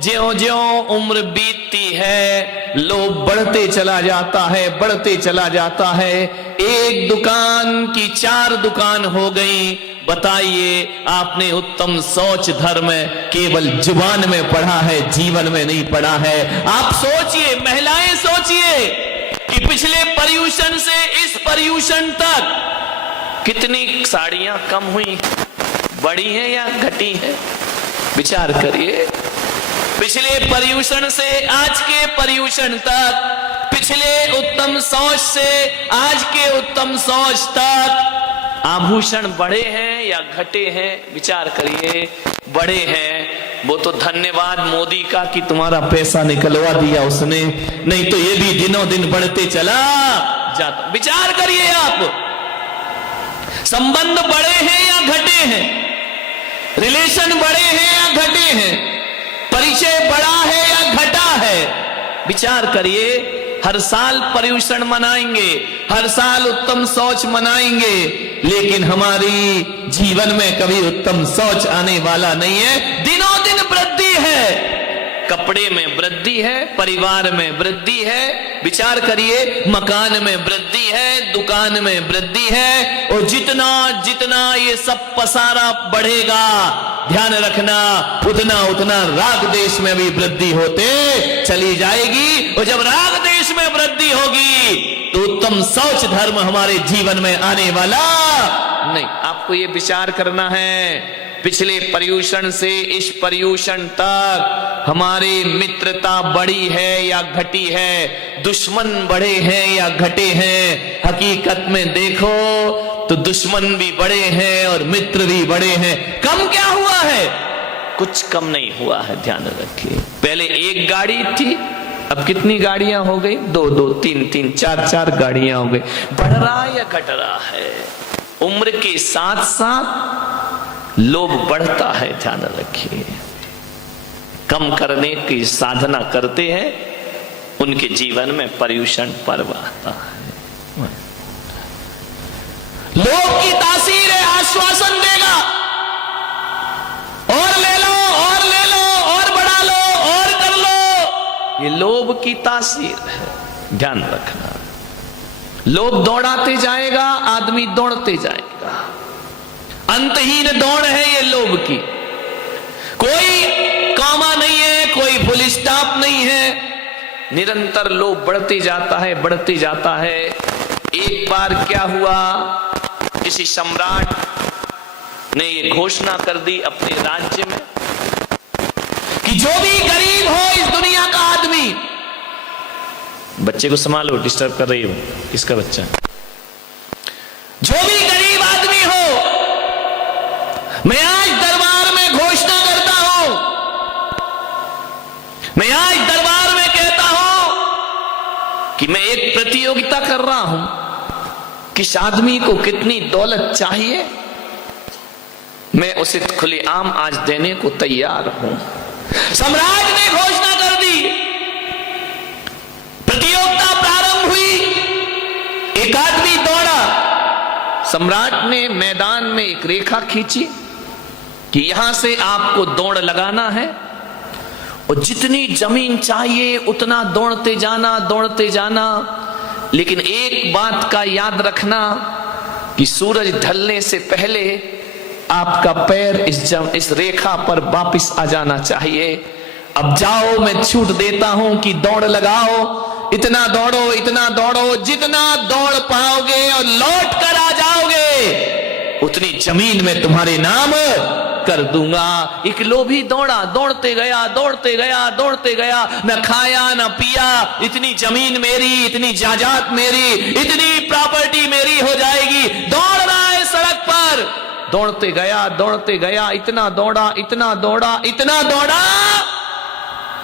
ज्यों ज्यों उम्र बीतती है लोभ बढ़ते चला जाता है, बढ़ते चला जाता है। एक दुकान की 4 दुकान हो गई। बताइए, आपने उत्तम सोच धर्म केवल जुबान में पढ़ा है, जीवन में नहीं पढ़ा है। आप सोचिए, महिलाएं सोचिए कि पिछले पर्यूषण से इस पर्यूषण तक कितनी साड़ियां कम हुई, बढ़ी हैं या घटी हैं? विचार करिए। पिछले पर्यूषण से आज के पर्यूषण तक, पिछले उत्तम सोच से आज के उत्तम सोच तक आभूषण बढ़े हैं या घटे हैं? विचार करिए। बढ़े हैं। वो तो धन्यवाद मोदी का कि तुम्हारा पैसा निकलवा दिया उसने, नहीं तो ये भी दिनों दिन बढ़ते चला जाता। विचार करिए आप, संबंध बढ़े हैं या घटे हैं? रिलेशन बढ़े हैं या घटे हैं? परिचय बढ़ा है या घटा है? विचार करिए। हर साल पर्यूषण मनाएंगे, हर साल उत्तम सोच मनाएंगे, लेकिन हमारी जीवन में कभी उत्तम सोच आने वाला नहीं है। दिनों दिन वृद्धि है, कपड़े में वृद्धि है, परिवार में वृद्धि है। विचार करिए, मकान में वृद्धि है, दुकान में वृद्धि है, और जितना जितना ये सब पसारा बढ़ेगा, ध्यान रखना, उतना उतना राग देश में भी वृद्धि होते चली जाएगी। और जब राग देश में वृद्धि होगी तो उत्तम सोच धर्म हमारे जीवन में आने वाला नहीं। आपको ये विचार करना है, पिछले पर्यूषण से इस पर्यूषण तक हमारी मित्रता बढ़ी है या घटी है? दुश्मन बढ़े हैं या घटे हैं? हकीकत में देखो तो दुश्मन भी बढ़े हैं और मित्र भी बढ़े हैं। कम क्या हुआ है? कुछ कम नहीं हुआ है। ध्यान रखिए, पहले एक गाड़ी थी, अब कितनी गाड़ियां हो गई? 2-2, 3-3, 4-4 गाड़ियां हो गई। बढ़ रहा या घट रहा है? उम्र के साथ साथ लोभ बढ़ता है। ध्यान रखिए, कम करने की साधना करते हैं, उनके जीवन में पर्यूषण पर्व आता है। लोभ की तासीर है, आश्वासन देगा, और ले लो, और ले लो, और बढ़ा लो, और कर लो। ये लोभ की तासीर है। ध्यान रखना, लोभ दौड़ाते जाएगा, आदमी दौड़ते जाएगा। अंतहीन दौड़ है ये लोभ की, कोई कॉमा नहीं है, कोई फुल स्टॉप नहीं है। निरंतर लोभ बढ़ते जाता है, बढ़ते जाता है। एक बार क्या हुआ, किसी सम्राट ने ये घोषणा कर दी अपने राज्य में कि जो भी गरीब हो इस दुनिया का आदमी, बच्चे को संभालो, डिस्टर्ब कर रही हो, किसका बच्चा? जो भी गरीब आदमी हो, मैं आज दरबार में घोषणा करता हूं, मैं आज दरबार में कहता हूं कि मैं एक प्रतियोगिता कर रहा हूं, किस आदमी को कितनी दौलत चाहिए, मैं उसे खुलेआम आज देने को तैयार हूं। सम्राट ने घोषणा कर दी, प्रतियोगिता प्रारंभ हुई, एक आदमी दौड़ा। सम्राट ने मैदान में एक रेखा खींची कि यहां से आपको दौड़ लगाना है, और जितनी जमीन चाहिए उतना दौड़ते जाना, दौड़ते जाना। लेकिन एक बात का याद रखना कि सूरज ढलने से पहले आपका पैर इस रेखा पर वापस आ जाना चाहिए। अब जाओ, मैं छूट देता हूं कि दौड़ लगाओ, इतना दौड़ो, इतना दौड़ो, जितना दौड़ पाओगे और लौट कर आ जाओगे, उतनी जमीन में तुम्हारे नाम कर दूंगा। एक लोभी दौड़ा, दौड़ते गया, दौड़ते गया, दौड़ते गया, न खाया न पिया, इतनी जमीन मेरी, इतनी जायदाद मेरी, इतनी प्रॉपर्टी मेरी हो जाएगी। दौड़ रहा है सड़क पर, दौड़ते गया, दौड़ते गया, इतना दौड़ा, इतना दौड़ा, इतना दौड़ा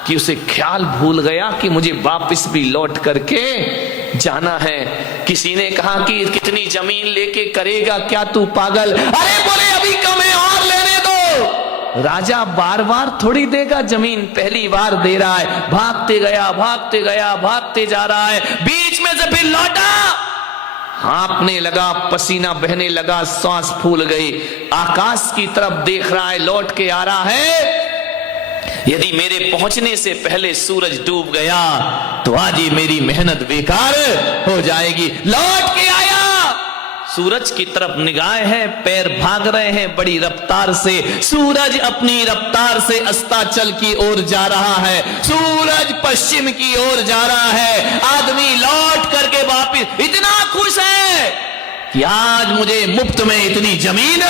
कि उसे ख्याल भूल गया कि मुझे वापस भी लौट करके जाना है। किसी ने कहा कि कितनी जमीन लेके करेगा क्या तू पागल? अरे बोले अभी कम है, और लेने दो। राजा बार बार थोड़ी देगा जमीन, पहली बार दे रहा है। भागते गया, भागते गया, भागते जा रहा है, बीच में से फिर लौटा, हाँफने लगा, पसीना बहने लगा, सांस फूल गई, आकाश की तरफ देख रहा है, लौट के आ रहा है। यदि मेरे पहुंचने से पहले सूरज डूब गया तो आज ही मेरी मेहनत बेकार हो जाएगी। लौट के आया, सूरज की तरफ निगाहें हैं, पैर भाग रहे हैं बड़ी रफ्तार से। सूरज अपनी रफ्तार से अस्ताचल की ओर जा रहा है, सूरज पश्चिम की ओर जा रहा है। आदमी लौट करके वापिस इतना खुश है कि आज मुझे मुफ्त में इतनी जमीन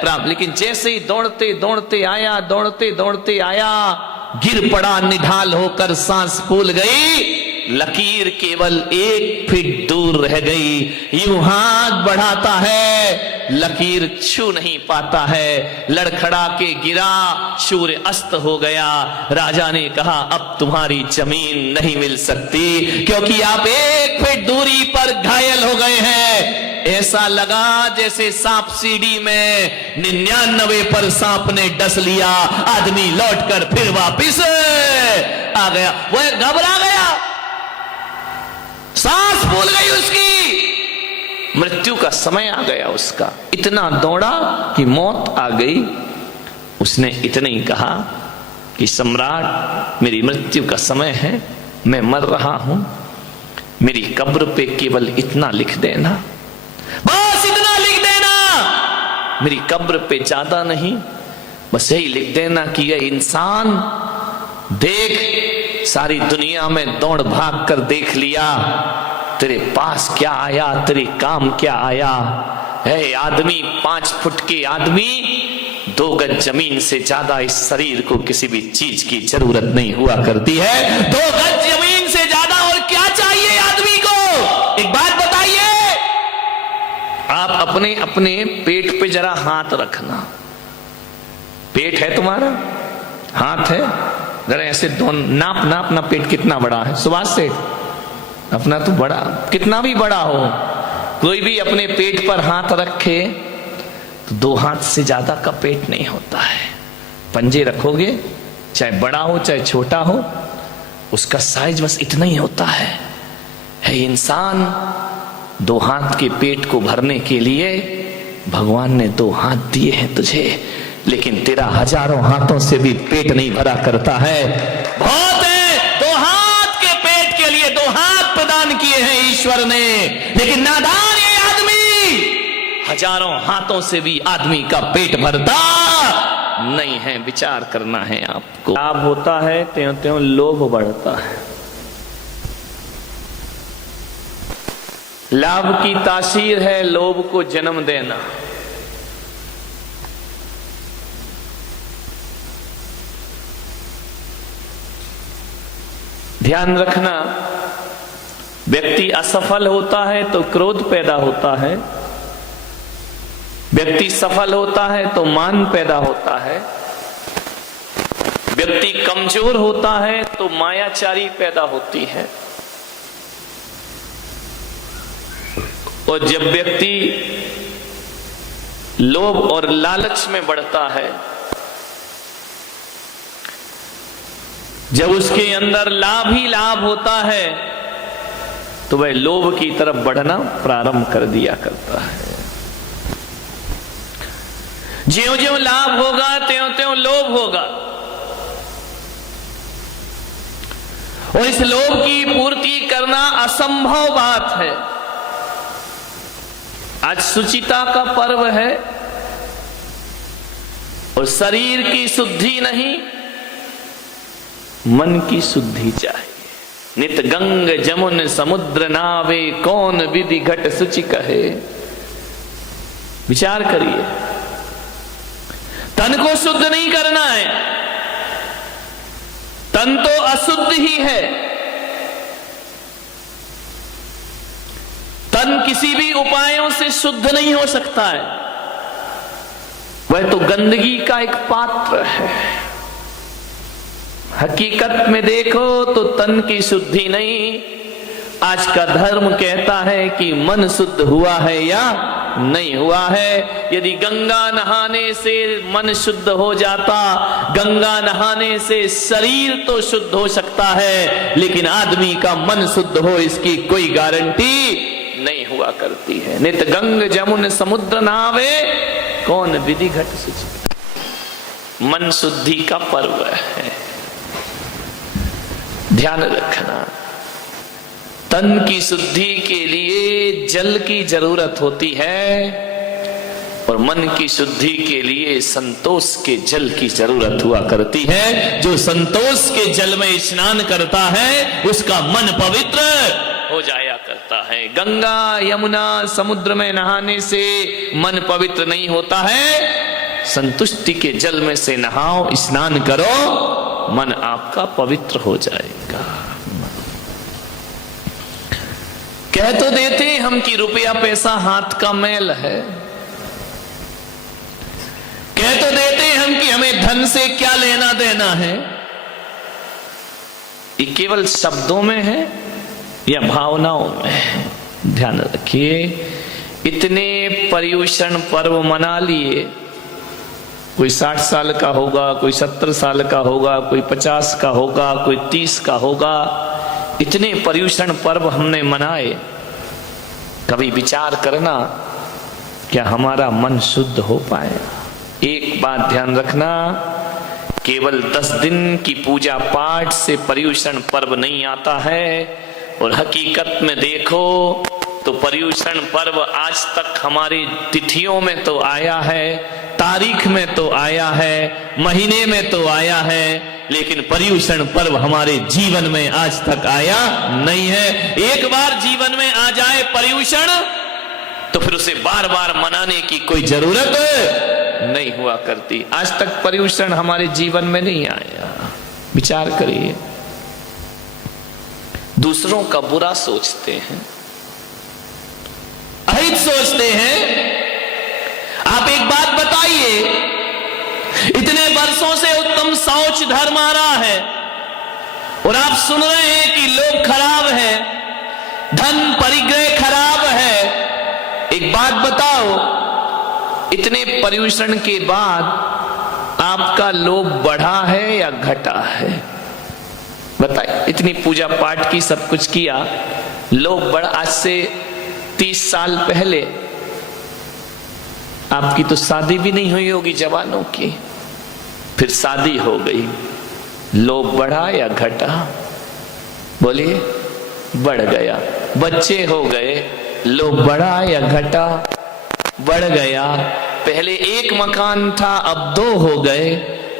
प्राप्त। लेकिन जैसे ही दौड़ते दौड़ते आया, दौड़ते दौड़ते आया, गिर पड़ा, निढाल होकर सांस फूल गई। लकीर केवल 1 फीट दूर रह गई। यूं हाथ बढ़ाता है, लकीर छू नहीं पाता है, लड़खड़ा के गिरा, सूर्य अस्त हो गया। राजा ने कहा अब तुम्हारी जमीन नहीं मिल सकती, क्योंकि आप 1 फीट दूरी पर घायल हो गए हैं। ऐसा लगा जैसे सांप सीढ़ी में 99 पर सांप ने डस लिया। आदमी लौटकर फिर वापिस आ गया। वह घबरा गया, सांस फूल गई उसकी, मृत्यु का समय आ गया उसका। इतना दौड़ा कि मौत आ गई। उसने इतना ही कहा कि सम्राट, मेरी मृत्यु का समय है, मैं मर रहा हूं, मेरी कब्र पे केवल इतना लिख देना, बस इतना लिख देना, मेरी कब्र पे ज्यादा नहीं, बस यही लिख देना कि यह इंसान देख, सारी दुनिया में दौड़ भाग कर देख लिया, तेरे पास क्या आया, तेरे काम क्या आया। है आदमी 5 फुट के आदमी, 2 गज जमीन से ज्यादा इस शरीर को किसी भी चीज की जरूरत नहीं हुआ करती है। 2 गज जमीन से ज्यादा और क्या चाहिए आदमी को? एक बात बताइए, आप अपने अपने पेट पे जरा हाथ रखना। पेट है तुम्हारा, हाथ है, जरा ऐसे नाप अपना पेट कितना बड़ा है। सुभाष सेठ, अपना तो बड़ा, कितना भी बड़ा हो, कोई भी अपने पेट पर हाथ रखे तो 2 हाथ से ज्यादा का पेट नहीं होता है। पंजे रखोगे, चाहे बड़ा हो चाहे छोटा हो, उसका साइज बस इतना ही होता है। इंसान 2 हाथ के पेट को भरने के लिए भगवान ने 2 हाथ दिए हैं तुझे, लेकिन तेरा हजारों हाथों से भी पेट नहीं भरा करता है। बहुत है, 2 हाथ के पेट के लिए 2 हाथ प्रदान किए हैं ईश्वर ने, लेकिन नादान ये आदमी, हजारों हाथों से भी आदमी का पेट भरता नहीं है। विचार करना है आपको। लाभ होता है त्यों त्यों लोभ बढ़ता है। लाभ की तासीर है लोभ को जन्म देना। ध्यान रखना, व्यक्ति असफल होता है तो क्रोध पैदा होता है, व्यक्ति सफल होता है तो मान पैदा होता है, व्यक्ति कमजोर होता है तो मायाचारी पैदा होती है, और जब व्यक्ति लोभ और लालच में बढ़ता है, जब उसके अंदर लाभ ही लाभ होता है, तो वह लोभ की तरफ बढ़ना प्रारंभ कर दिया करता है। ज्यों ज्यों लाभ होगा त्यों त्यों लोभ होगा, और इस लोभ की पूर्ति करना असंभव बात है। आज शुचिता का पर्व है, और शरीर की शुद्धि नहीं, मन की शुद्धि चाहिए। नित गंग जमुन समुद्र नावे, कौन विधि घट शुचि कहे। विचार करिए, तन को शुद्ध नहीं करना है, तन तो अशुद्ध ही है। तन किसी भी उपायों से शुद्ध नहीं हो सकता है, वह तो गंदगी का एक पात्र है। हकीकत में देखो तो तन की शुद्धि नहीं, आज का धर्म कहता है कि मन शुद्ध हुआ है या नहीं हुआ है। यदि गंगा नहाने से मन शुद्ध हो जाता, गंगा नहाने से शरीर तो शुद्ध हो सकता है, लेकिन आदमी का मन शुद्ध हो इसकी कोई गारंटी नहीं हुआ करती है। नित गंग जमुन समुद्र नहावे, कौन विधि घट शुचि। मन शुद्धि का पर्व है। ध्यान रखना, तन की शुद्धि के लिए जल की जरूरत होती है और मन की शुद्धि के लिए संतोष के जल की जरूरत हुआ करती है। जो संतोष के जल में स्नान करता है उसका मन पवित्र हो जाया करता है। गंगा यमुना समुद्र में नहाने से मन पवित्र नहीं होता है। संतुष्टि के जल में से नहाओ, स्नान करो, मन आपका पवित्र हो जाएगा। कह तो देते हम कि रुपया पैसा हाथ का मैल है, कह तो देते हम कि हमें धन से क्या लेना देना है। ये केवल शब्दों में है या भावनाओं में है? ध्यान रखिए, इतने पर्युषण पर्व मना लिए, कोई 60 साल का होगा, कोई 70 साल का होगा, कोई 50 का होगा, कोई 30 का होगा। इतने पर्युषण पर्व हमने मनाए, कभी विचार करना क्या हमारा मन शुद्ध हो पाएगा? एक बात ध्यान रखना, केवल 10 दिन की पूजा पाठ से पर्युषण पर्व नहीं आता है। और हकीकत में देखो तो पर्युषण पर्व आज तक हमारी तिथियों में तो आया है, तारीख में तो आया है, महीने में तो आया है, लेकिन पर्युषण पर्व हमारे जीवन में आज तक आया नहीं है। एक बार जीवन में आ जाए पर्युषण तो फिर उसे बार बार मनाने की कोई जरूरत नहीं हुआ करती। आज तक पर्युषण हमारे जीवन में नहीं आया। विचार करिए, दूसरों का बुरा सोचते हैं, अहित सोचते हैं। आप एक बात बताइए, इतने वर्षों से उत्तम शौच धर्म आ रहा है और आप सुन रहे हैं कि लोग खराब है, धन परिग्रह खराब है। एक बात बताओ, इतने पर्युषण के बाद आपका लोभ बढ़ा है या घटा है? बताइए, इतनी पूजा पाठ की, सब कुछ किया, लोभ बढ़ा? आज से 30 साल पहले आपकी तो शादी भी नहीं हुई होगी जवानों की, फिर शादी हो गई, लोभ बढ़ा या घटा? बोलिए, बढ़ गया। बच्चे हो गए, लोभ बढ़ा या घटा? बढ़ गया। पहले एक मकान था, अब 2 हो गए,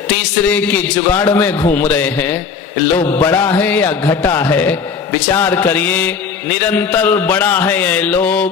तीसरे की जुगाड़ में घूम रहे हैं। लोभ बढ़ा है या घटा है? विचार करिए, निरंतर बढ़ा है यह लोभ